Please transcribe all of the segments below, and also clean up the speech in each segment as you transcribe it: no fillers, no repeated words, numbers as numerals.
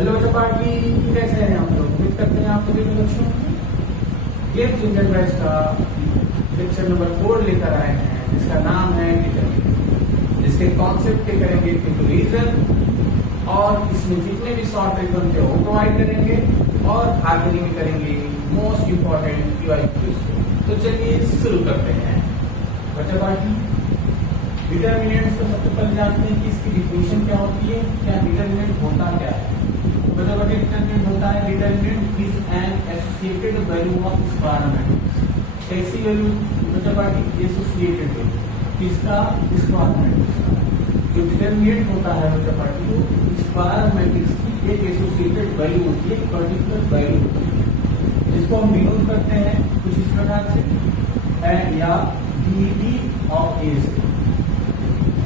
Hello बच्चा party, कैसे हैं आप लोग? उम्मीद करते हैं आप सभी लोग अच्छे होंगे। गेम्स इंडियन बैच का लेक्चर नंबर 4 लेकर आए हैं, जिसका नाम है डिटरमिनेंट। इसके कॉन्सेप्ट के करेंगे रीजन और इसमें जितने भी शॉर्ट ट्रिक बनते हैं वो प्रोवाइड करेंगे और आखिरी में करेंगे मोस्ट इम्पोर्टेंट यूआईक्यूज। तो चलिए शुरू करते हैं। बच्चा पार्टी, डिटरमिनेंट्स को सबसे पहले जानते हैं कि इसकी डिफिनेशन क्या होती है, क्या डिटरमिनेंट होता क्या है। बच्चा पार्टी, डिटरमिनेंट होता है, determinant is an associated value of square matrix. कैसी वैल्यू बच्चा पार्टी? एसोसिएटेड वैल्यू किसका? Square matrix. जो डिटरमिनेंट होता है बच्चा पार्टी, वो स्क्वायर मैट्रिक्स की एक एसोसिएटेड वैल्यू होती है, पर्टिकुलर वैल्यू होती है, जिसको हम डिनोट करते हैं कुछ इस प्रकार से या डी ऑफ ए से।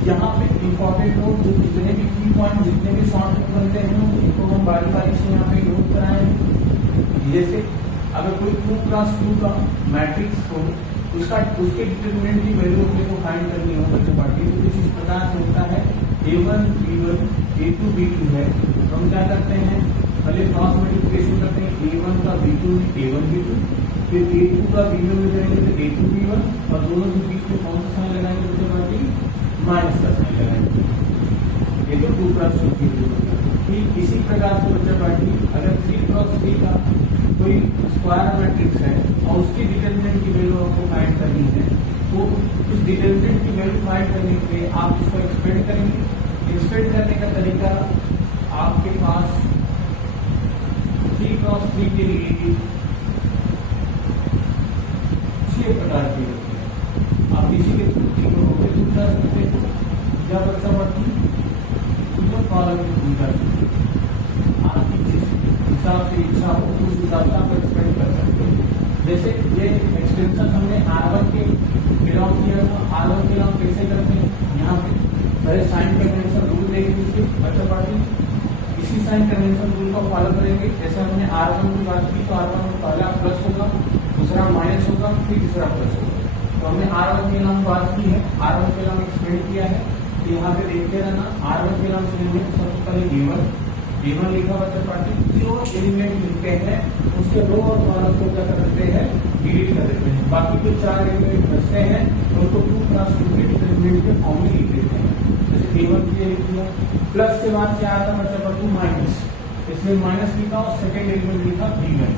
यहाँ पे इंपॉर्टेंट नोट, जो जितने भी की पॉइंट, जितने भी शॉर्ट कट बनते हैं उनको हम बारी बारी से यहाँ पे नोट कराएंगे। जैसे अगर कोई 2x2 का मैट्रिक्स हो, उसके डिटरमिनेंट की वैल्यू अपने को फाइंड करनी हो बच्चों पार्टी, तो कुछ इस प्रकार से होता है। A1 B1 A2 B2 है, तो हम क्या करते हैं, पहले क्रॉस मल्टीप्लिकेशन करते हैं। A1 का B2 में A1 B2, फिर A2 का B1 में जाएंगे तो A2 B1, और दोनों के बीच में कौन सा साइन लगाएंगे बच्चों पार्टी? माइनस का साइन लगाएंगे। ये तो 2x2 की ठीक इसी प्रकार से बच्चा पार्टी, अगर 3x3 का कोई स्क्वायर मैट्रिक्स है और उसकी डिटरमिनेंट की वैल्यू आपको फाइंड करनी है, तो उस डिटरमिनेंट की वैल्यू फाइंड करने के लिए आप उसको एक्सपेंड करेंगे। एक्सपेंड करने का तरीका आपके पास 3x3 के लिए 6 प्रकार की होती है। आप इसी के पूछा सकते हैं क्या बच्चा पार्टी, कॉलम की पूछा सकते हैं। आपकी जिस हिसाब से इच्छा हो उस हिसाब से आप एक्सपेंड कर सकते हैं। जैसे ये एक्सटेंशन हमने R1 के बिलोंग किया था, R1 के बिलोंग कैसे करते हैं, यहाँ पे पहले साइन कन्वेंशन रूल देखेंगे बच्चा पार्टी, इसी साइन कन्वेंशन रूल को फॉलो करेंगे। जैसे हमने R1 की बात की तो R1 में पहला प्लस होगा, दूसरा माइनस होगा, फिर तीसरा प्लस होगा। तो हमने R1 के नाम बात की है, R1 के नाम एक्सपेंड किया है, तो यहाँ पे देखते रहना। R1 के नाम से सबसे पहले A1 लिखा बच्चा पार्टी, जो एलिमेंट लिखते हैं उसके रो और कॉलम को क्या करते हैं, डिलीट कर देते हैं। बाकी जो 4 एलिमेंट बचते हैं उनको 2x2 के डिटरमिनेंट के फॉर्म में लिख देते हैं। जैसे A1 के लिख दिया, प्लस के बाद क्या आता बच्चा पार्टी? माइनस, इसमें माइनस लिखा और सेकेंड एलिमेंट लिखा B1।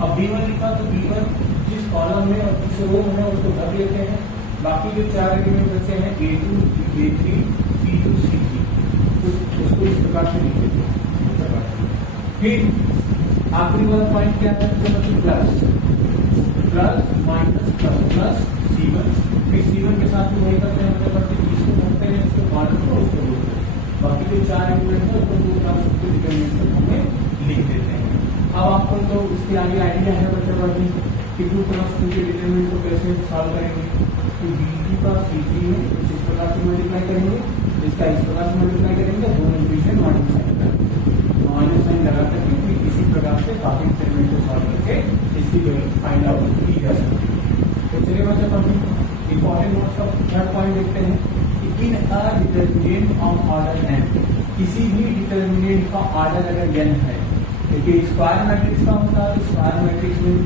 अब B1 लिखा तो B1 जिस कॉलम में और जिस रो में उसको भर लेते हैं। बाकी जो 4 एलिमेंट बचे हैं A2 A3 C2 C3, उसको इस प्रकार से लिख देते हैं। फिर आखिरी वाला पॉइंट क्या है? Plus minus plus plus C1। फिर C1 के साथ भी वही करते हैं, इसको भरते हैं, इसको कॉलम को उसको बोलते हैं। बाकी जो 4 एलिमेंट है उसको 2x2 के डिटरमिनेंट हमें लिख देते हैं। अब आपको तो इसके आगे आइडिया है बच्चा पार्टी कि 2x2 के डिटरमिनेंट को कैसे सॉल्व करेंगे। तो B2 का C3 में कुछ इस प्रकार से मल्टीप्लाई करेंगे, इसका इस प्रकार से मल्टीप्लाई करेंगे, दोनों इक्वेशन माइनस साइन करेंगे, माइनस साइन लगा करके फिर इसी प्रकार से काफी डिटरमिनेंट को सॉल्व करके इसकी वैल्यू फाइंड आउट की जा सकती है। तो चलिए बच्चा पार्टी, इंपॉर्टेंट नोट्स का थर्ड पॉइंट देखते हैं कि इन अ डिटरमिनेंट ऑफ ऑर्डर n, किसी भी डिटरमिनेंट का ऑर्डर अगर n है, देखिए स्क्वायर मैट्रिक्स का होता है, स्क्वायर मैट्रिक्स में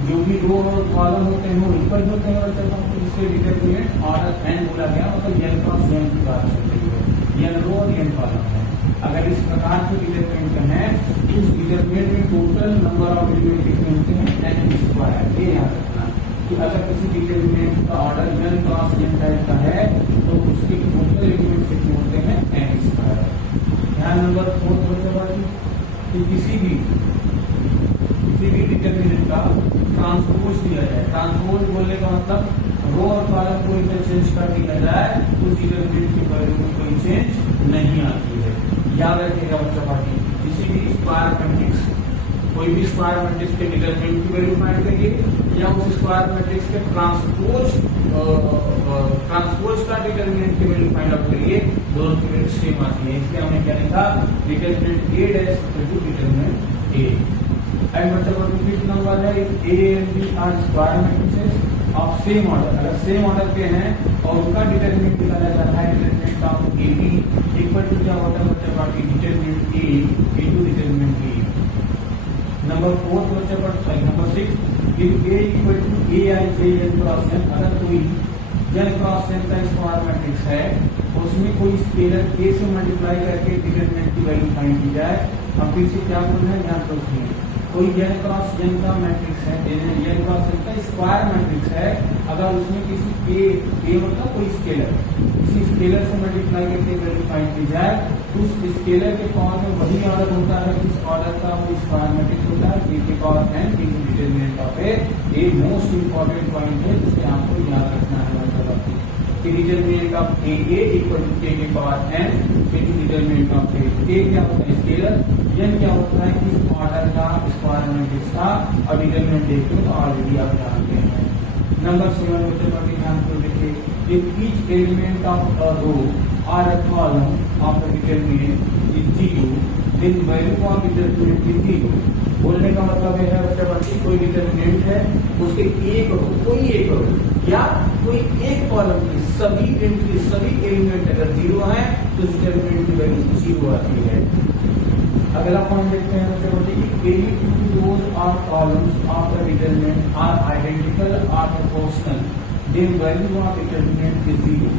जो भी रो और कॉलम होते हैं वो इक्वल होते हैं, और जब इससे डिटरमिनेंट ऑर्डर n बोला गया, मतलब n क्रॉस n की बात चल रही है, n रो और n कॉलम है। अगर इस प्रकार से डिटरमिनेंट है तो उस डिटरमिनेंट में टोटल नंबर ऑफ एलिमेंट कितने होते हैं? n square. ये याद रखना कि अगर किसी डिटरमिनेंट का order n cross n type का है तो उसके टोटल एलिमेंट कितने होते हैं? n square. ध्यान नंबर 4 बच्चा पार्टी कि किसी भी डिटरमिनेंट का ट्रांसपोज दिया जाए। ट्रांसपोज बोलने का मतलब रो और कॉलम को इंटरचेंज कर दिया जाए, उस डिटरमिनेंट की वैल्यू में कोई चेंज नहीं आती है। याद रखिएगा बच्चा पार्टी, किसी भी स्क्वायर मैट्रिक्स, कोई भी स्क्वायर मैट्रिक्स के डिटरमिनेंट की वैल्यू फाइंड करिए या उस स्क्वायर मैट्रिक्स के ट्रांसपोज का डिटरमिनेंट की वैल्यू फाइंड आउट करिए, दोनों की वैल्यू सेम आती है। इसलिए हमने क्या लिखा? Determinant A dash equal to determinant A। And बच्चा को रिपीट नंबर है A and B are square matrices of same order. अगर सेम ऑर्डर के हैं और उनका डिटरमिनेंट निकाला जाता है, determinant of AB equal to क्या होता है बच्चा party? Determinant A into determinant B. Number 4 बच्चा पर sorry number 6 if A equal to A I J n cross n, अगर कोई n cross n का स्क्वायर मैट्रिक्स है उसमें कोई स्केलर A से मल्टीप्लाई करके डिटरमिनेंट की वैल्यू फाइंड की जाए। हम फिर से क्या बोल रहे हैं ध्यान से सुनिए। कोई n क्रॉस n का मैट्रिक्स है, n क्रॉस n का स्क्वायर मैट्रिक्स है, अगर उसमें किसी a मतलब कोई स्केलर किसी स्केलर से मल्टीप्लाई करके वैल्यू फाइंड की जाए तो उस स्केलर के पावर में वही ऑर्डर होता है जिस ऑर्डर का वो स्क्वायर मैट्रिक्स होता है। a के power n into determinant of a most important point है जिसे आपको याद रखना है। मतलब कि determinant of a equal to k के power n into determinant of a क्या होता है स्केलर, n क्या होता है किस ऑर्डर का स्क्वायर मैट्रिक्स का, और डिटरमिनेंट देखते हो तो ऑलरेडी आप जानते हैं। नंबर 7 बच्चों का ध्यान को देखिए if each element of a row or a column of a determinant is 0 then value of determinant is 0। बोलने का मतलब है बच्चा बच्ची कोई डिटरमिनेंट है उसके एक रो कोई एक रो या कोई एक कॉलम की सभी एंट्री सभी एलिमेंट अगर 0 है तो डिटरमिनेंट की वैल्यू 0 आती है। अगला पॉइंट देखते हैं बच्चे बच्चे कि any two rows or columns of the determinant are identical or proportional then value of determinant is 0।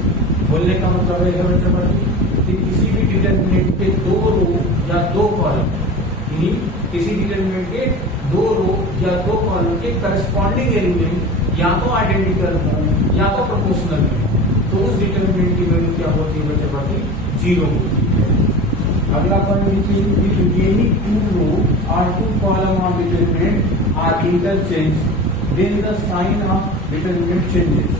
बोलने का मतलब है बच्चे बच्चे कि किसी भी डिटरमिनेंट के दो रो या दो कॉलम किसी डिटरमिनेंट के दो रो या दो कॉलम के करस्पॉन्डिंग एलिमेंट या तो आइडेंटिकल हो या तो प्रोपोर्शनल हो तो उस डिटरमिनेंट की वैल्यू क्या होती है बच्चे बच्चे 0 होती है। अगला पॉइंट देखिए एनी टू रो और two column of determinant are interchange then the sign of determinant changes.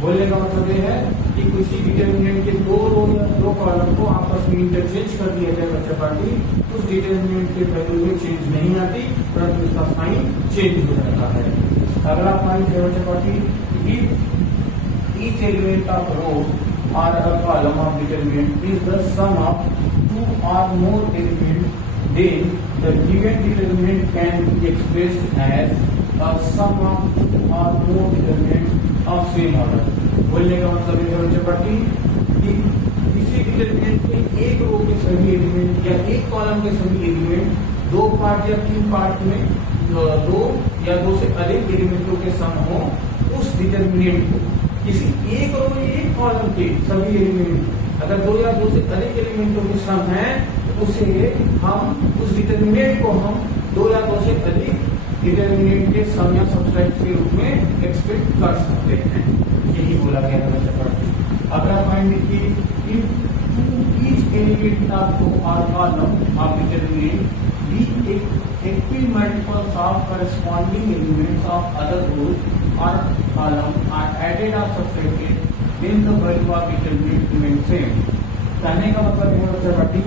बोलने का मतलब ये है कि किसी डिटरमिनेंट के दो रो या दो कॉलम को आपस में इंटरचेंज कर दिया जाए बच्चा पार्टी उस डिटरमिनेंट के वैल्यू में चेंज नहीं आती परंतु उसका साइन चेंज हो जाता है। अगला पॉइंट है बच्चा party each element of row or a column of determinant is the sum of two or more elements, then the given determinant can be expressed as a sum of two or more determinants of same order। बोलने का मतलब है बच्चे party कि किसी determinant के एक रो के सभी एलिमेंट या एक कॉलम के सभी एलिमेंट दो पार्ट या तीन पार्ट में दो या दो से अधिक एलिमेंटों के सम हो उस डिटरमिनेंट को किसी एक रो एक कॉलम के सभी एलिमेंट अगर दो या दो से अधिक एलिमेंटों के सम है तो उसे हम उस डिटरमिनेंट को हम दो या दो से अधिक डिटरमिनेंट के सम या सबट्रैक्ट के रूप में एक्सपेक्ट कर सकते हैं। यही बोला गया है बच्चा पढ़ते। अगला पॉइंट देखिए ईच एलिमेंट ऑफ और column of determinant B equal multiples of corresponding elements of other rows or column are added or subtracted then the value of determinant remains same। कहने का मतलब है बच्चा पार्टी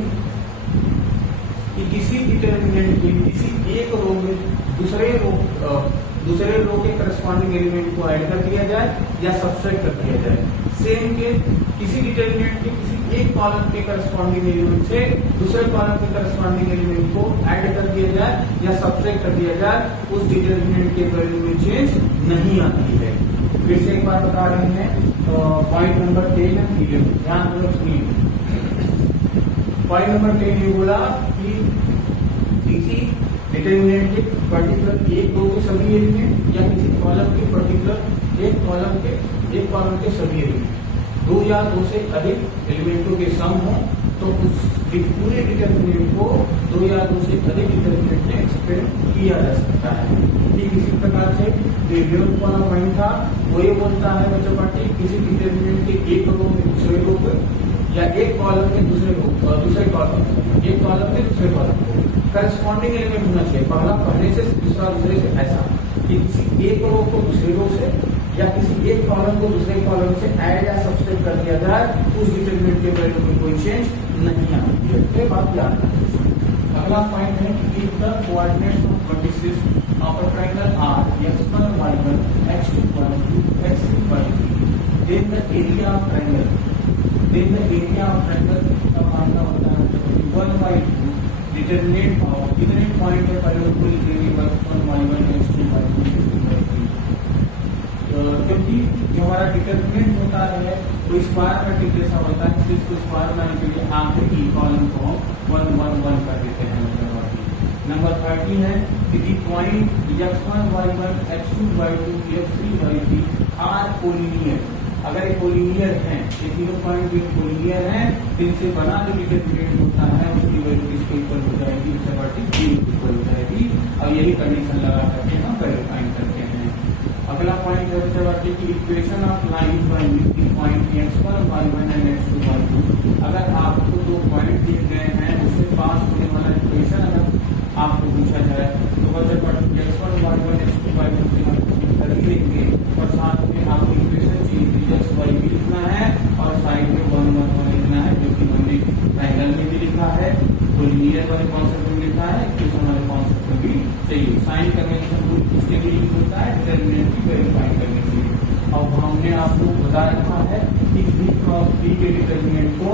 कि किसी डिटरमिनेंट की किसी एक रो में दूसरे रो के करस्पॉन्डिंग एलिमेंट को ऐड कर दिया जाए या सब्ट्रैक्ट कर दिया जाए। सेम के किसी डिटरमिनेंट के किसी एक कॉलम के करस्पॉन्डिंग एलिमेंट से दूसरे कॉलम के करस्पॉन्डिंग एलिमेंट को ऐड कर दिया जाए या सब्ट्रैक्ट कर दिया जाए उस डिटरमिनेंट के वैल्यू में चेंज नहीं आती है। फिर से एक बार बता रहे हैं पॉइंट नंबर 10 एंड 11 ध्यान पूर्वक सुनिए। पॉइंट नंबर 10 ये बोला कि किसी डिटरमिनेंट के पर्टिकुलर एक रो के सभी एलिमेंट या किसी कॉलम के पर्टिकुलर एक कॉलम के सभी एलिमेंट दो या दो से अधिक एलिमेंटों के सम हो तो उस पूरे डिटरमिनेंट को दो या दो से अधिक डिटरमिनेंट में एक्सपेंड किया जा सकता है। ठीक इसी प्रकार से जो वाला पॉइंट था वो ये बोलता है बच्चों पार्टी किसी डिटरमिनेंट के एक रो में दूसरे रो को या एक कॉलम के दूसरे कॉलम एक कॉलम के दूसरे कॉलम को करस्पॉन्डिंग एलिमेंट होना चाहिए। पहला पहले से दूसरा दूसरे से ऐसा कि किसी एक रो को दूसरे रो से या किसी एक कॉलम को दूसरे कॉलम से ऐड या सब्ट्रैक्ट कर दिया जाए उस डिटरमिनेंट के वैल्यू में कोई चेंज नहीं आती है। ये बात याद रखना। अगला पॉइंट है कि the coordinates of vertices of a triangle are x1 y1 x2 y2 x3 y3 then the area of triangle का मामला होता है 1/2 डिटरमिनेंट ऑफ कितने पॉइंट है पहले उसको लिखेंगे x1 y1 x2 y2 x3 y3 क्योंकि जो हमारा डिटरमिनेंट होता है वो स्क्वायर मैट्रिक्स जैसा होता है, जिसको स्क्वायर बनाने के लिए आखिरी कॉलम को 1 1 1 कर देते हैं। नंबर 30 है कि the point x1 y1 x2 y2 x3 y3 are collinear. अगर ये कोलिनियर है, ये तीनों पॉइंट भी कोलिनियर हैं, तो इनसे बना जो डिटरमिनेंट होता है उसकी वैल्यू इसके इक्वल हो जाएगी, इक्वल हो जाएगी। और यही कंडीशन लगा करके हम वेरीफाई करते हैं। अगला पॉइंट है बच्चा की equation of line point x1 y1 and x2 y2। अगर आपको दो पॉइंट दिए गए हैं उससे पास होने वाला इक्वेशन अगर आपको पूछा जाए तो बच्चा x1 y1 x2 y2 कर लेंगे और साथ में आपको इक्वेशन चाहिए x y भी लिखना है और साइड में 1 1 1 लिखना है, जो कि हमने ट्रायंगल में भी लिखा है, कोलिनियर वाले कॉन्सेप्ट में लिखा है, इक्वेशन वाले कॉन्सेप्ट में भी चाहिए। साइन कन्वेंशन रूल इसके लिए यूज होता है डिटरमिनेंट की वेरीफाई करने के लिए। अब हमने आपको बता रखा है कि 3 क्रॉस 3 के डिटरमिनेंट को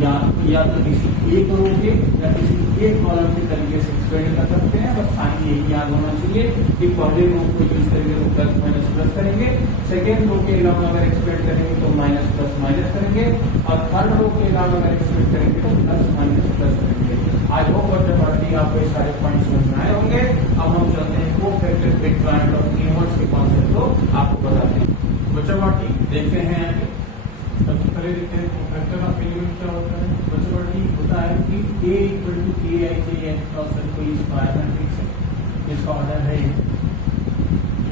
या तो किसी एक रो के या किसी एक कॉलम के तरीके से एक्सपेंड कर सकते हैं। बस साइन यही याद होना चाहिए कि पहले रो को यूज करेंगे तो प्लस माइनस प्लस करेंगे, सेकेंड रो के अलावा अगर एक्सपेंड करेंगे तो माइनस प्लस माइनस करेंगे, और थर्ड रो के अलावा अगर एक्सपेंड करेंगे तो प्लस माइनस प्लस करेंगे। आई होप बच्चा आपको ये सारे पॉइंट समझ में आए होंगे। अब हम चलते हैं कोफैक्टर एडजॉइंट और इनवर्स के कॉन्सेप्ट को आपको बताते हैं। बच्चा देखते हैं आगे। सबसे पहले देखते हैं कोफैक्टर ऑफ एलिमेंट क्या होता है। बच्चा होता है कि A इक्वल टू के आई जे एन का कोई स्क्वायर मैट्रिक्स है, इसका ऑर्डर है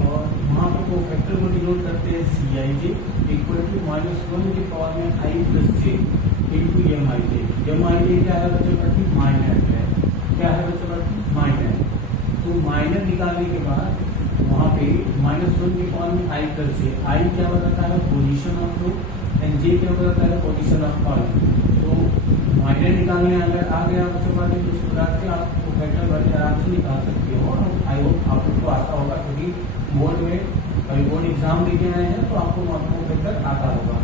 और वहाँ पर कोफैक्टर को डिनोट करते हैं सी आई जे इक्वल टू -1 के पावर में आई प्लस जे इंटू एम आई जे। एम आई जे क्या है बच्चों? माइनर है। क्या है बच्चों? माइनर। तो माइनर निकालने के बाद वहाँ पे -1 के पावर में आई प्लस जे। आई क्या बताता है? पोजीशन ऑफ रो, एंड जे क्या बताता है? Position of column. तो माइनर निकालने अगर आ गया बच्चों तो इस प्रकार से आप कोफैक्टर बड़े आराम से निकाल सकते हो। आई होप आप लोग को आता होगा, क्योंकि बोर्ड में कभी बोर्ड एग्जाम देके आए हैं तो आपको कोफैक्टर आता होगा।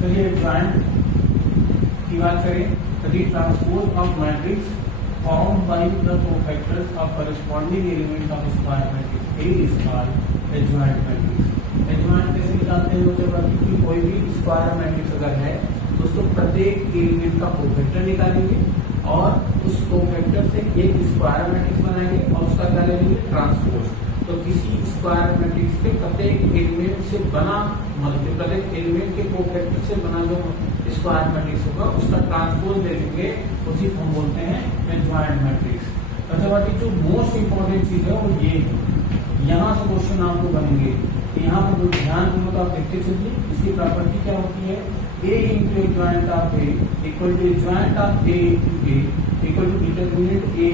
चलिए जॉइंट की बात करें तो the transpose of matrix form by the cofactors of corresponding element of square matrix A is called adjoint matrix. Adjoint कैसे निकालते हैं बच्चों? कि कोई भी स्क्वायर मैट्रिक्स अगर है तो उसको प्रत्येक एलिमेंट का कोफैक्टर निकालेंगे और उस कोफैक्टर से एक स्क्वायर मैट्रिक्स बनाएंगे और उसका क्या लेंगे? ट्रांसपोज। तो किसी स्क्वायर मैट्रिक्स के प्रत्येक एलिमेंट से बना मतलब प्रत्येक एलिमेंट के कोफैक्टर से बना जो स्क्वायर मैट्रिक्स होगा उसका ट्रांसपोज ले लेंगे, उसी को हम बोलते हैं एडजॉइंट मैट्रिक्स। अच्छा जो मोस्ट इंपॉर्टेंट चीज है वो ये है, यहाँ से क्वेश्चन आपको बनेंगे। यहाँ पर जो ध्यान पूर्वक आप देखते चलिए, इसकी प्रॉपर्टी क्या होती है? A into adjoint of A equal to adjoint of A into A equal to determinant A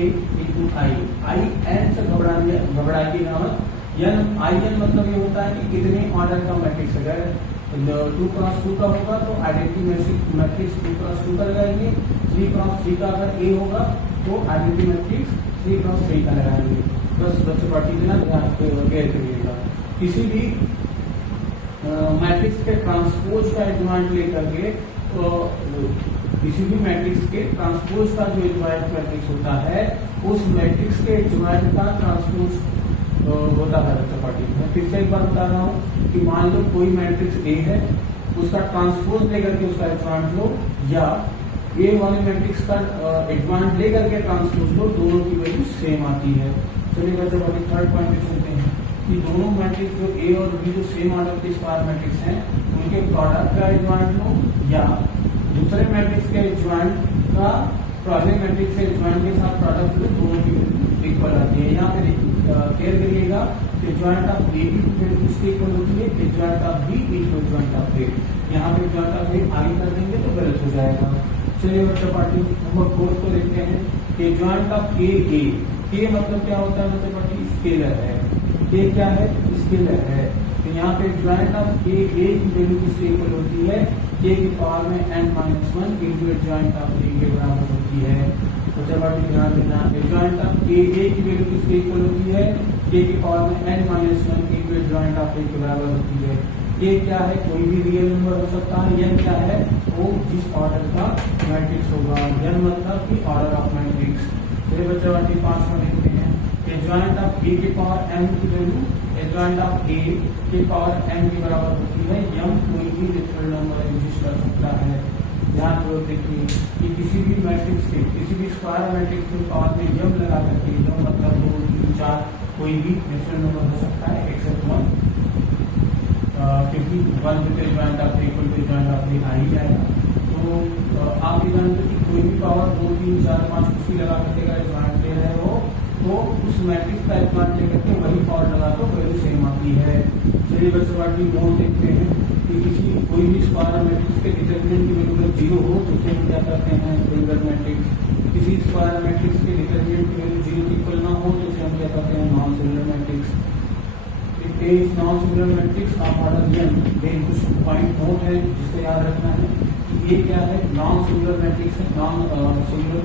into I n से घबराइए ना। n I n मतलब ये होता है कि कितने ऑर्डर का मैट्रिक्स अगर 2 क्रॉस 2 का होगा तो आइडेंटिटी मैट्रिक्स 2 क्रॉस 2 का लगाएंगे। 3 क्रॉस 3 का अगर A होगा तो आइडेंटिटी मैट्रिक्स 3 क्रॉस 3 का लगाएंगे। बस बच्चों पार्टिकुलर ध्यान करिएगा। किसी भी मैट्रिक्स के ट्रांसपोज का एडजॉइंट लेकर के तो किसी भी मैट्रिक्स के ट्रांसपोज का जो एडजॉइंट मैट्रिक्स होता है उस मैट्रिक्स के एडजॉइंट का ट्रांसपोज होता है बच्चों पार्टी। मैं फिर से एक बार बता रहा हूँ कि मान लो कोई मैट्रिक्स ए है, उसका ट्रांसपोज लेकर के उसका एडजॉइंट लो, या ए वाले मैट्रिक्स का एडजॉइंट लेकर के ट्रांसपोज लो, दोनों की वैल्यू सेम आती है। चलिए बच्चों पार्टी थर्ड पॉइंट पे चलते हैं कि दोनों मैट्रिक्स जो ए और बी जो सेम ऑर्डर के स्क्वायर मैट्रिक्स हैं उनके प्रोडक्ट का एडजॉइंट लो, या दूसरे मैट्रिक्स के एडजॉइंट का पहले मैट्रिक्स के एडजॉइंट के साथ प्रोडक्ट लो, दोनों की इक्वल आती है। यहाँ पे केयर करिएगा एडजॉइंट ऑफ ए भी इसके इक्वल होती है, adjoint of B equal adjoint of A. यहाँ पे एडजॉइंट ऑफ ए आगे कर देंगे तो गलत हो जाएगा। चलिए बच्चा पार्टी नंबर 4 को देखते हैं कि एडजॉइंट ऑफ ए मतलब क्या होता है बच्चा पार्टी? स्केलर है। ए क्या है? स्केलर है। तो यहाँ पे एडजॉइंट ऑफ ए की वैल्यू किसके इक्वल होती है? के की पावर में n-1 इंटू एडजॉइंट ऑफ ए के बराबर होती है। तो चलो ध्यान देना, एडजॉइंट ऑफ ए की वैल्यू किसके इक्वल होती है? के की पावर में n-1 इंटू एडजॉइंट ऑफ ए के बराबर होती है। ए क्या है? कोई भी रियल नंबर हो सकता है। n क्या है? वो जिस ऑर्डर का मैट्रिक्स होगा। n मतलब कि ऑर्डर ऑफ मैट्रिक्स। चलिए बच्चा 5 में देखते हैं एडजॉइंट ऑफ बी की पावर m की वैल्यू एडजॉइंट ऑफ ए की पावर एन के बराबर होती है यम कोई भी नेचुरल नंबर एग्जिस्ट कर सकता है। ध्यान दो देखिए कि किसी भी मैट्रिक्स के किसी भी स्क्वायर मैट्रिक्स के पावर में यम लगा करके यम मतलब 2 3 4 कोई भी नेचुरल नंबर हो सकता है एक्सेप्ट 1, क्योंकि 1 with adjoint of A equal to adjoint of A आ ही जाएगा। तो आप ये जानते कि कोई भी पावर 2 3 4 5 कुछ भी लगा करके अगर एडजॉइंट ले रहे हो तो उस मैट्रिक्स का एडजॉइंट लेकर के वही पावर लगा तो वैल्यू सेम आती है। चलिए बच्चों बाकी मोड देखते हैं कि किसी कोई भी स्क्वायर मैट्रिक्स के डिटरमिनेंट की वैल्यू अगर 0 हो तो उसे हम क्या करते हैं सिंगल मैट्रिक्स। किसी स्क्वायर मैट्रिक्स के डिटरमिनेंट की वैल्यू 0 के इक्वल ना हो तो उसे हम क्या करते हैं non singular matrix. Is non singular matrix of order n। Then कुछ पॉइंट नोट है जिसको याद रखना है कि ये क्या है नॉन सिंगुलर मैट्रिक्स है, नॉन सिंगुलर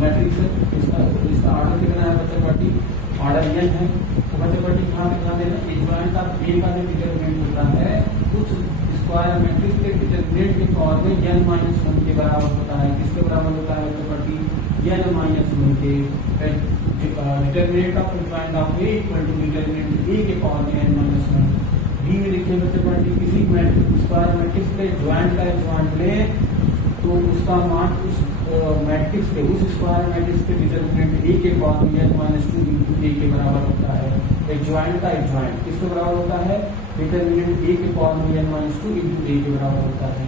मैट्रिक्स है। इसका ऑर्डर कितना है बच्चा पार्टी ऑर्डर n है। तो बच्चा पार्टी यहाँ पे ध्यान देना एडजॉइंट ऑफ ए का जो डिटरमिनेंट होता है उस स्क्वायर मैट्रिक्स के डिटरमिनेंट के पावर में n-1 के बराबर होता है। किसके बराबर होता है बच्चा पार्टी n-1 के। Determinant of adjoint of A equal to determinant A के पावर में n-1। बी में लिखिए बच्चे पार्टी किसी स्क्वायर मैट्रिक्स के ज्वाइंट का एडजॉइंट ले तो उसका मान उस मैट्रिक्स के उस स्क्वायर मैट्रिक्स के डिटरमिनेंट ए के पावर में n-2 इंटू ए के बराबर होता है। एडजॉइंट का एडजॉइंट किसके बराबर होता है डिटरमिनेंट ए के पावर में n-2 इंटू ए के बराबर होता है।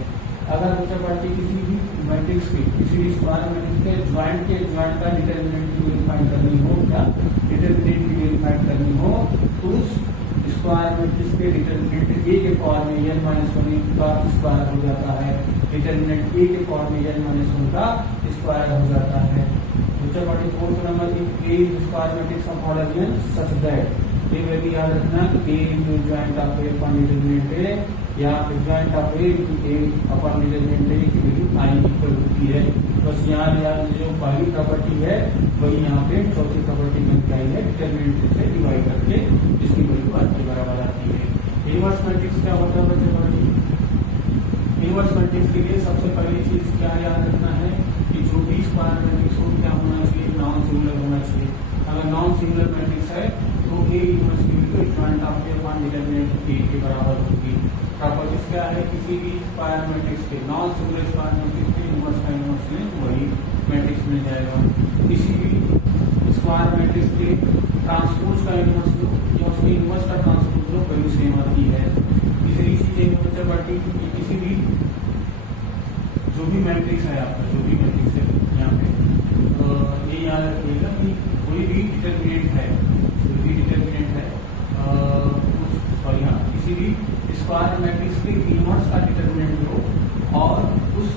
अगर बच्चा पार्टी किसी भी मैट्रिक्स के किसी भी स्क्वायर मैट्रिक्स के ज्वाइंट का डिटरमिनेंट की वैल्यू फाइंड करनी हो क्या डिटरमिनेंट की वैल्यू फाइंड करनी हो तो उस स्क्वायर मैट्रिक्स के डिटरमिनेंट ए के पावर में n-1 का स्क्वायर हो जाता है। डिटरमिनेंट ए के पावर में n-1 का स्क्वायर हो जाता है। बच्चा party fourth number a square matrix of order n such that ये वैल्यू याद रखना कि a into joint of A upon determinant A या joint of A into A upon determinant A की वैल्यू i इक्वल होती है। बस यहाँ याद जो पहली प्रॉपर्टी है वही यहाँ पे चौथी प्रॉपर्टी में क्या है डिटरमिनेंट से डिवाइड करके इसकी वैल्यू 1 के बराबर आती है। इनवर्स मैट्रिक्स क्या होता है बच्चे पार्टी इनवर्स मैट्रिक्स के लिए सबसे पहली चीज क्या याद रखना है कि जो भी स्क्वायर मैट्रिक्स हो क्या होना चाहिए नॉन सिंगुलर होना चाहिए। अगर नॉन सिंगुलर मैट्रिक्स है तो ए इनवर्स की value adjoint of A upon determinant A के बराबर होगी। प्रॉपर्टीज क्या है किसी भी स्क्वायर मैट्रिक्स के नॉन सिंगुलर स्क्वायर मैट्रिक्स के इनवर्स का इनवर्स लें वही मैट्रिक्स मिल जाएगा। किसी भी स्क्वायर मैट्रिक्स के ट्रांसपोज का इनवर्स लो या उसके इनवर्स का ट्रांसपोज लो वैल्यू सेम आती है। तीसरी चीज है बच्चा पार्टी किसी भी जो भी मैट्रिक्स है आपका जो भी मैट्रिक्स है यहाँ पे ये याद रखिएगा कि कोई भी डिटरमिनेंट है सॉरी हाँ किसी भी स्क्वायर मैट्रिक्स के इनवर्स का डिटरमिनेंट लो और उस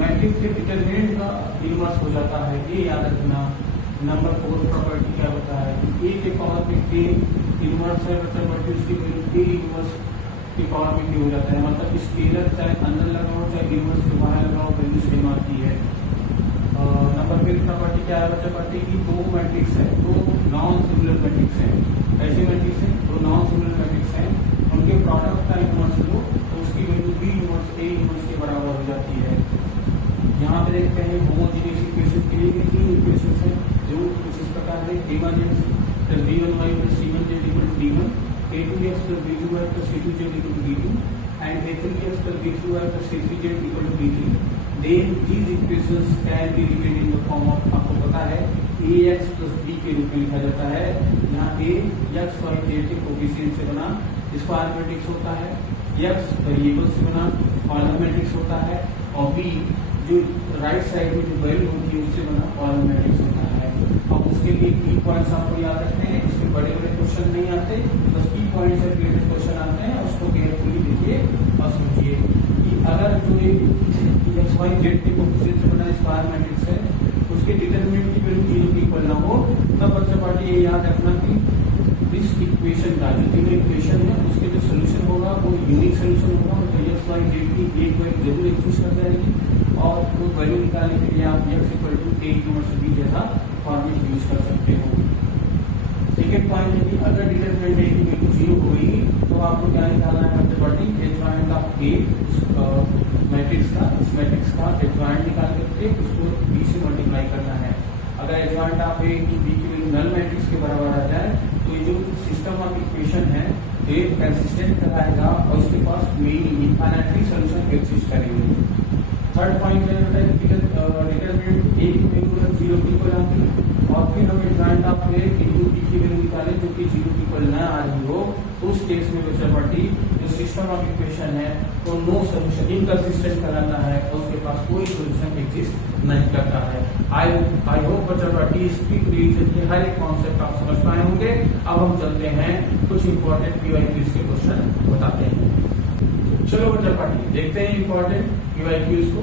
मैट्रिक्स के डिटरमिनेंट का इनवर्स हो जाता है ये याद रखना। नंबर 4 प्रॉपर्टी क्या होता है कि ए के पावर में के इनवर्स है बच्चा उसकी वैल्यू के इनवर्स की पावर में हो जाता है। मतलब स्केलर चाहे अंदर लगाओ चाहे इनवर्स के बाहर लगाओ वैल्यू सेम आती है। नंबर 5 प्रॉपर्टी क्या है बच्चा पार्टी की दो मैट्रिक्स है दो नॉन सिंगुलर मैट्रिक्स है ऐसे मैट्रिक्स है दो नॉन सिंगुलर मैट्रिक्स है उनके प्रोडक्ट का इनवर्स लो तो उसकी value B inverse A inverse के बराबर हो जाती है। यहाँ पे देखते हैं होमोजेनियस इक्वेशन के लिए तीन इक्वेशन है जो कुछ इस प्रकार है a1x plus b1y plus c1z equal to d1 a2x plus b2y plus c2z equal to d2 and a3x plus b3y plus c3z equal to d3। then these equations can be written in the form of आपको पता है ax plus b के रूप में लिखा जाता है जहाँ a x y z के कोफिशिएंट से बना स्क्वायर मैट्रिक्स होता है x वेरिएबल से बना कॉलम मैट्रिक्स होता है और b जो राइट साइड में जो वैल्यू होती है उससे बना कॉलम मैट्रिक्स होता है। अब उसके लिए की पॉइंट्स आपको याद रखने हैं इसमें बड़े बड़े क्वेश्चन नहीं आते बस की पॉइंट से रिलेटेड क्वेश्चन आते हैं उसको केयरफुली देखिए और समझिए कि अगर जो एक्स वाई जेड के कोफिशिएंट से बना स्क्वायर मैट्रिक्स है उसके डिटरमिनेंट की वैल्यू 0 के इक्वल ना हो तब बच्चा पार्टी ये याद रखना कि इस इक्वेशन का जो तीनों इक्वेशन है उसके जो सोल्यूशन होगा वो यूनिक सोल्यूशन होगा मतलब एक्स वाई जेड की एक वैल्यू जरूर एक्सिस्ट कर जाएगी और वो वैल्यू निकालने के लिए आप X equal to A inverse B जैसा फॉर्मेट यूज कर सकते हो। सेकेंड पॉइंट है कि अगर डिटरमिनेंट ए की वैल्यू 0 होगी तो आपको क्या निकालना है सबसे बड़ी एडजॉइंट ऑफ ए मैट्रिक्स का इस मैट्रिक्स का एडजॉइंट निकाल करके उसको बी से मल्टीप्लाई करना है। अगर एडजॉइंट ऑफ ए की बी की वैल्यू नल मैट्रिक्स के बराबर आ जाए तो ये जो सिस्टम ऑफ इक्वेशन है ये कंसिस्टेंट कराएगा और इसके पास कोई इनफाइनाइटली सॉल्यूशन एग्जिस्ट करेंगे। थर्ड पॉइंट है डिटरमिनेंट ए की वैल्यू 0 की इक्वल आती है और फिर हमें joint of A into B की वैल्यू निकालें जो कि 0 की इक्वल न आ रही हो, तो उस केस में बच्चा पार्टी जो सिस्टम ऑफ इक्वेशन है तो नो सॉल्यूशन इनकंसिस्टेंट कराना है और उसके पास कोई सॉल्यूशन एग्जिस्ट नहीं करता है। आई होप बच्चा पार्टी स्पीक रिलीजन के हर एक कॉन्सेप्ट आप समझ पाए होंगे। अब हम चलते हैं कुछ इंपॉर्टेंट पीवाईक्यूज के क्वेश्चन बताते हैं। चलो बच्चा पार्टी देखते हैं इंपॉर्टेंट पीवाईक्यूज को।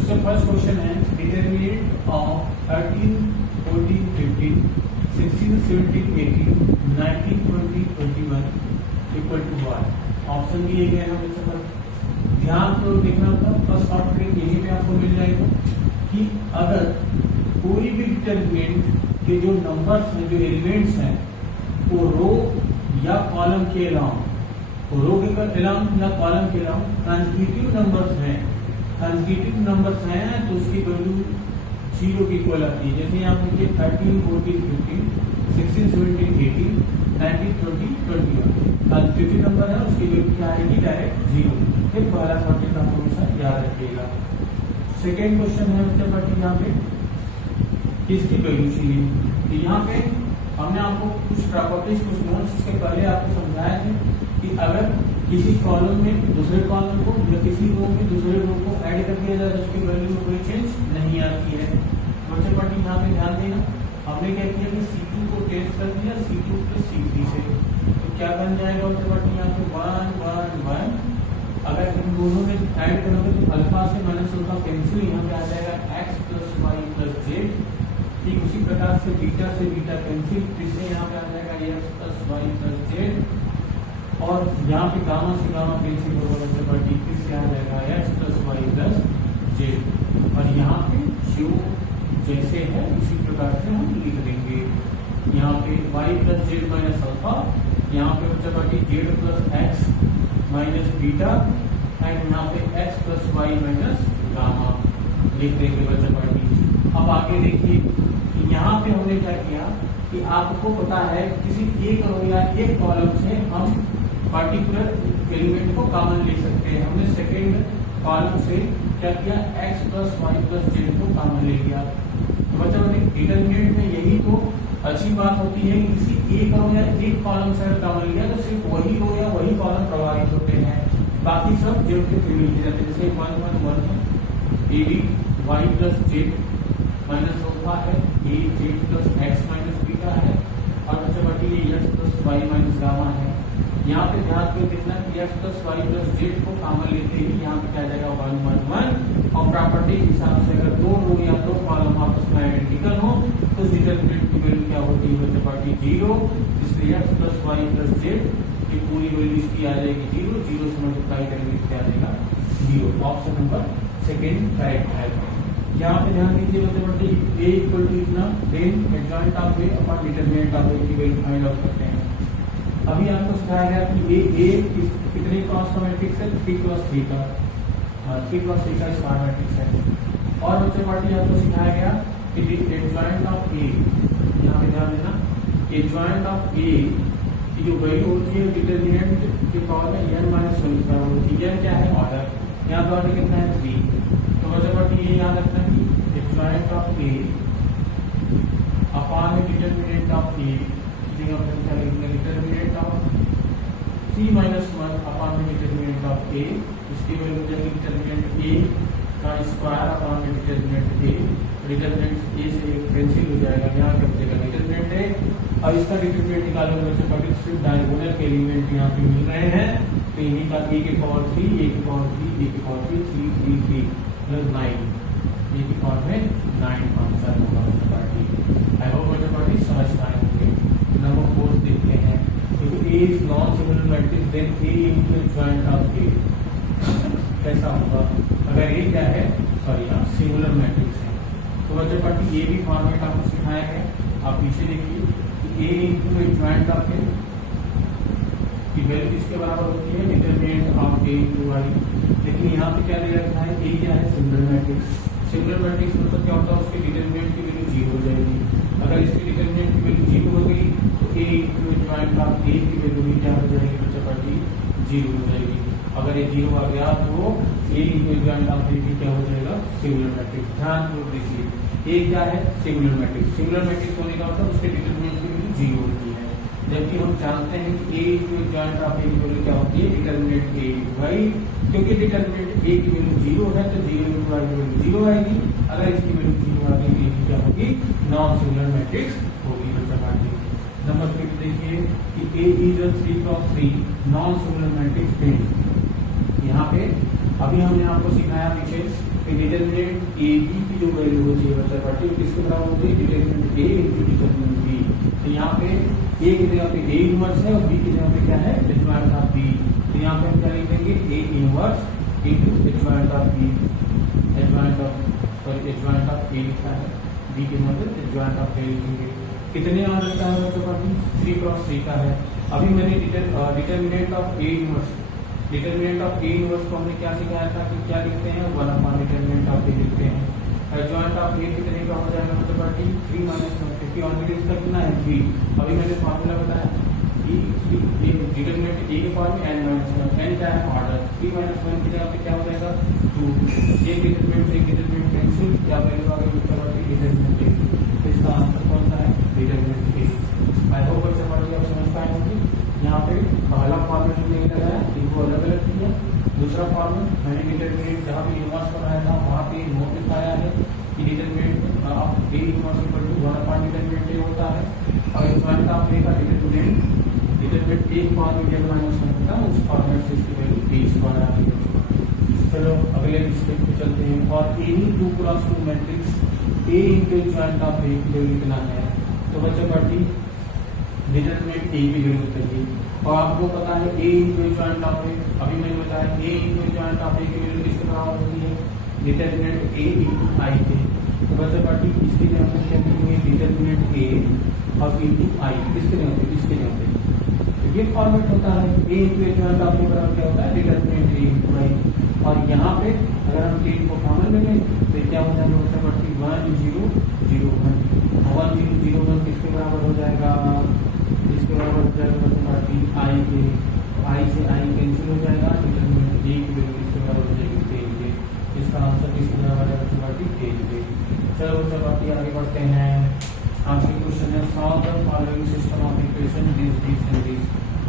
इसका फर्स्ट क्वेश्चन है determinant of 13, 14, 15, 16, 17, 18, 19, 20, 21 equal to 1। Option दिए गए हैं बच्चा पार्टी, ध्यान तो देखना था। फर्स्ट शॉर्ट ट्रिक यही पे आपको मिल जाएगा कि अगर कोई भी डिटरमिनेंट के जो नंबर्स हैं, जो एलिमेंट्स हैं, वो रो या कॉलम के अलाउंग, रो के अलाउंग या कॉलम के अलाउंग ट्रांसमिटिव नंबर्स हैं तो उसकी वैल्यू 0 की इक्वल आती है। जैसे यहाँ देखिए 13, 14, 15, 16, 17, 18, 19, 20, 21 ट्रांसमिटिव नंबर है, उसकी वैल्यू क्या आएगी? डायरेक्ट 0। ये पहला शॉर्टकट आप हमेशा याद रखिएगा। सेकेंड क्वेश्चन है बच्चा पार्टी यहाँ पे किसकी वैल्यू चाहिए, तो यहाँ पे हमने आपको कुछ प्रॉपर्टीज, कुछ नोट्स इसके पहले आपको समझाए थे कि अगर किसी कॉलम में दूसरे कॉलम को या किसी रो में दूसरे रो को ऐड कर दिया जाए तो उसकी वैल्यू में कोई चेंज नहीं आती है। बच्चे पार्टी यहाँ पे ध्यान देना, हमने क्या किया कि C2 को टेस्ट कर दिया C2 प्लस C3 से, तो क्या बन जाएगा बच्चे पार्टी यहाँ पे 1 1 1। अगर इन दोनों में ऐड करोगे तो अल्फा से माइनस अल्फा कैंसिल, यहाँ पे आ जाएगा x plus Y plus Z. ठीक उसी प्रकार से बीटा कैंसिल, फिर से यहाँ पे आ जाएगा x plus Y plus Z और यहाँ पे गामा से गामा कैंसिल होगा बच्चे पार्टी, फिर से आ जाएगा x plus Y plus Z और यहाँ पे जो जैसे है उसी प्रकार से हम लिख देंगे। यहाँ पे y plus Z minus alpha, यहाँ पे बच्चा party Z plus x minus beta and यहाँ पे x plus Y minus gamma लिख देंगे बच्चा पार्टी। अब आगे देखिए कि यहाँ पे हमने क्या किया कि आपको पता है किसी एक रो या एक कॉलम से हम पार्टिकुलर एलिमेंट को कॉमन ले सकते हैं। हमने सेकेंड कॉलम से क्या किया, x plus Y plus Z को कॉमन ले लिया। तो बच्चा डिटरमिनेंट में यही तो अच्छी बात होती है कि किसी एक रो या एक कॉलम से कॉमन लिया तो सिर्फ वही रो या वही कॉलम प्रभावित होते हैं, बाकी सब जेड के थ्रू लिखे जाते हैं। जैसे 1 1 1 है a b y plus Z minus alpha है, a z plus x minus beta है और बच्चा पार्टी ये x plus Y minus gamma है। यहाँ पे ध्यान पे देखना कि x plus Y plus Z को कॉमन लेते ही यहाँ पे क्या जाएगा 1 1 1 और प्रॉपर्टी के हिसाब से अगर दो रो या दो कॉलम आपस में आइडेंटिकल हो तो डिटरमिनेंट की वैल्यू क्या होती है बच्चा पार्टी 0, इसलिए x plus Y plus Z की पूरी वैल्यू इसकी आ जाएगी 0, 0 से मल्टीप्लाई करेंगे क्या आ जाएगा 0। ऑप्शन नंबर सेकेंड करेक्ट है। यहाँ पे ध्यान दीजिए बच्चा पार्टी a इक्वल टू इतना, then adjoint of a upon determinant of a की वैल्यू फाइंड आउट करते हैं। अभी आपको सिखाया गया कि ए कितने क्रॉस का मैट्रिक्स है, 3 क्रॉस 3 का, 3 क्रॉस 3 का स्क्वायर मैट्रिक्स है। और बच्चे पार्टी आपको सिखाया गया कि एडजॉइंट ऑफ ए, यहाँ पे ध्यान देना, एडजॉइंट ऑफ ए की जो वैल्यू होती है डिटरमिनेंट के पावर में n माइनस 1 की होती है। क्या है ऑर्डर, यहाँ पे ऑर्डर कितना है 3। तो बच्चे पार्टी ये याद रखना कि adjoint of A upon determinant of A determinant of 3 minus 1 upon determinant of A, इसकी वैल्यू हो जाएगी डिटरमिनेंट ए का square upon determinant A. Determinant A से कैंसिल हो जाएगा, यहाँ क्या बचेगा डिटरमिनेंट ए और इसका डिटरमिनेंट निकालोगे बच्चे पार्टी सिर्फ डायगोनल के एलिमेंट यहाँ पे मिल रहे हैं तो इन्हीं का ए की पावर 3 ए की पावर 3 ए की पावर 3 3 3 3 प्लस 9 ए की पावर में 9 आंसर होगा बच्चे पार्टी। आई होप बच्चे पार्टी समझ पाए होंगे। नंबर 4 देखते हैं, क्योंकि A is non singular matrix then A into adjoint of A कैसा होगा अगर A क्या है, सॉरी यहाँ सिंगुलर मैट्रिक्स है। तो बच्चे पार्टी A भी फॉर्मेट आपको सिखाया है, आप पीछे देखिए कि A into adjoint of A की वैल्यू किसके बराबर होती है, determinant of A into Y। लेकिन यहाँ पे क्या दे रखा है, A क्या है सिंगुलर मैट्रिक्स। सिंगुलर मैट्रिक्स मतलब क्या होता है, उसके डिटरमिनेंट की वैल्यू 0 हो जाएगी। अगर इसकी डिटरमिनेंट की वैल्यू 0 हो गई तो A जीरो हो जाएगी। अगर ये जीरो आ गया तो ए इंटू एडजॉइंट ऑफ ए भी क्या हो जाएगा, सिंगुलर मैट्रिक्स। ध्यान पूर्वक देखिए, ए क्या है, सिंगुलर मैट्रिक्स। सिंगुलर मैट्रिक्स होने का मतलब उसके डिटरमिनेंट की वैल्यू जीरो होती है, जबकि हम जानते हैं कि ए इंटू एडजॉइंट ऑफ ए की वैल्यू क्या होती है, डिटरमिनेंट ए वाई। क्योंकि डिटरमिनेंट ए की वैल्यू जीरो है तो जीरो इंटू वाई की वैल्यू जीरो आएगी। अगर इसकी वैल्यू जीरो आ गई तो क्या होगी, नॉन सिंगुलर मैट्रिक्स होगी। नंबर 5 देखिए कि A is a 3x3 non singular matrix based. यहाँ पे अभी हमने आपको सिखाया पीछे कि डिटरमिनेंट ए बी की जो वैल्यू होती है बच्चा पार्टी किसके बराबर होती है, determinant A into determinant B. तो यहाँ पे ए की जगह पे ए इनवर्स है और बी की जगह पे क्या है, एडजॉइंट ऑफ बी। तो यहाँ पे हम क्या लिखेंगे, A inverse into adjoint of B, adjoint of A लिखा है, बी की जगह पे एडजॉइंट ऑफ ए लिखेंगे। कितने आ जाता है बच्चों का, 3x3 का है। अभी मैंने determinant of A inverse, determinant of A inverse को हमने क्या सिखाया था कि क्या लिखते हैं, 1 डिटरमिनेंट ऑफ ए लिखते हैं। एडजॉइंट ऑफ ए कितने का हो जाएगा बच्चों का, 3 - 1, क्योंकि ऑलरेडी इसका कितना है 3। अभी मैंने फॉर्मूला बताया कि डिटरमिनेंट ए के फॉर्म में n - 1, n क्या है ऑर्डर, 3 - 1 की जगह पे क्या हो जाएगा 2। एक डिटरमिनेंट कैंसिल, क्या वैल्यू आ गई बच्चों का डिटरमिनेंट ए। तो इसका आंसर कौन सा है, डिटरमिनेंट ए। आई होप बच्चों पार्टी आप समझ पाए होंगे। यहाँ पे पहला फॉर्मेट नहीं लगाया, इनको अलग अलग किया। दूसरा फॉर्मेट मैंने डिटरमिनेंट जहाँ पे इनवर्स बनाया था वहाँ पे नोट लिखाया है कि determinant of A inverse equal to 1 determinant A होता है, और एडजॉइंट ऑफ ए का डिटरमिनेंट ए फॉर्म में माइनस 1 होता है, उस फॉर्मेट से इसकी वैल्यू ए स्क्वायर आ रही है। चलो अगले स्टेप पे चलते हैं। और any 2x2 matrix A into adjoint of A की वैल्यू कितना है, तो बच्चों पार्टी डिटरमिनेंट ए की वैल्यू चाहिए। और आपको पता है ए इंटू एडजॉइंट ऑफ ए, अभी मैंने बताया ए इंटू एडजॉइंट ऑफ ए की वैल्यू किसके बराबर होती है, डिटरमिनेंट ए इंटू आई थे। तो बच्चों पार्टी इसके लिए हम क्या करेंगे, डिटरमिनेंट ए और इंटू आई किसके लिए होते हैं, इसके लिए होते हैं। तो ये फॉर्मेट होता है, ए इंटू एडजॉइंट ऑफ ए बराबर क्या होता है, डिटरमिनेंट ए इंटू आई। और यहाँ पे अगर हम तीन को कॉमन ले लें तो क्या हो जाएगा बच्चा पार्टी 1 0 0 1 1 0 0 1 किसके बराबर हो जाएगा, इसके बराबर हो जाएगा बच्चा पार्टी आई के। आई से आई कैंसिल हो जाएगा, डिटरमिनेंट ए की वैल्यू किसके बराबर हो जाएगी 3 के। इसका आंसर किसके बराबर है बच्चा पार्टी 3 के। चलो बच्चा पार्टी आगे बढ़ते हैं। आपके क्वेश्चन है solve the following system of equation this this and this.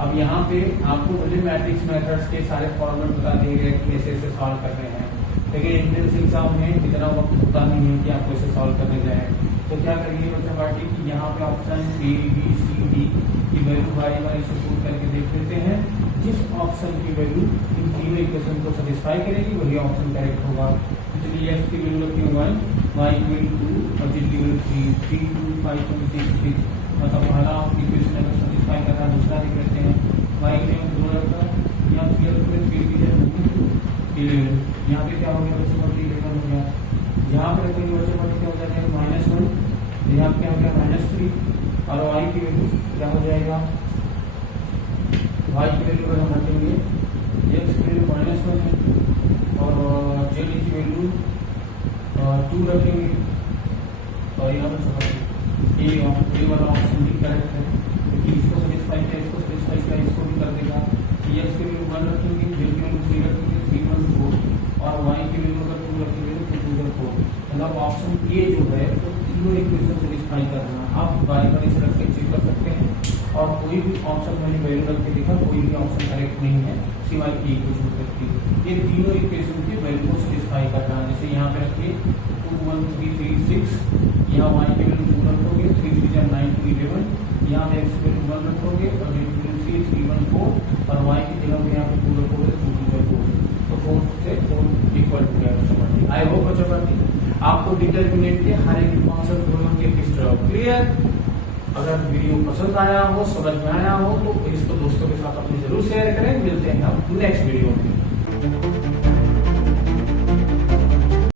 अब यहाँ पे आपको मुझे मैट्रिक्स मेथड्स के सारे फॉर्मेट बता दिए गए कि कैसे ऐसे सॉल्व करने हैं, लेकिन एंट्रेंस एग्जाम में इतना वक्त होता नहीं है कि आपको इसे सॉल्व करने जाए। तो क्या करिए बच्चा पार्टी की यहाँ पे option A B C D की वैल्यू बारी बारी से पुट करके देख लेते हैं। जिस ऑप्शन की वैल्यू इन तीनों इक्वेशन को सेटिस्फाई करेगी वही ऑप्शन करेक्ट होगा। इसलिए एक्स की वैल्यू रखी 1, वाई की वैल्यू 2 और जेड की वैल्यू 3, 3 2 5.66। मतलब पहला इक्वेशन अगर सेटिस्फाई कर रहा है दूसरा लिख लेते हैं। वाई के लिए 2 रखा, यहाँ 3 11। यहाँ पे क्या हो गया बच्चों का 11 हो गया। यहाँ पे रखेंगे बच्चों का क्या हो जाएगा -1, यहाँ क्या हो गया -3। और वाई की वैल्यू क्या हो जाएगा, वाई की वैल्यू अगर हम रखेंगे एक्स की वैल्यू -1 है और जेड की वैल्यू 2 रखेंगे। और यहाँ पर ए वाला ऑप्शन भी करेक्ट है क्योंकि इसको सेटिस्फाई किया, इसको सेटिस्फाई किया, इसको भी कर देगा। एक्स की वैल्यू 1 रखेंगे, जेड की वैल्यू 3 रखेंगे, 3 1 4 और वाई की वैल्यू अगर 2 रखेंगे तो 2 4। मतलब ऑप्शन ए जो है तो तीनों इक्वेशन सेटिस्फाई करना। आप बारी बारी से रख के चेक कर सकते हैं और कोई भी ऑप्शन मैंने वैल्यू रख के देखा कोई भी ऑप्शन करेक्ट नहीं है सिवाय की को छोड़ करके। ये तीनों इक्वेशन के वैल्यू को सेटिस्फाई करना। जैसे यहाँ पे रखिए 2 1 3 3 6, यहाँ वाई की वैल्यू 2 रखोगे, 3 3 9 2 11, यहाँ पे एक्स की वैल्यू 1 रखोगे और जेड की वैल्यू 3 3 1 4 और वाई की जगह पे यहाँ पे 2 रखोगे 2 2 4। तो 4 से 4 इक्वल टू गया। आई होप बच्चों पार्टी आपको डिटरमिनेंट के हर एक कॉन्सेप्ट होंगे किस तरह क्लियर। अगर वीडियो पसंद आया हो, समझ में आया हो तो इसको दोस्तों के साथ अपने जरूर शेयर करें। मिलते हैं हम नेक्स्ट वीडियो में।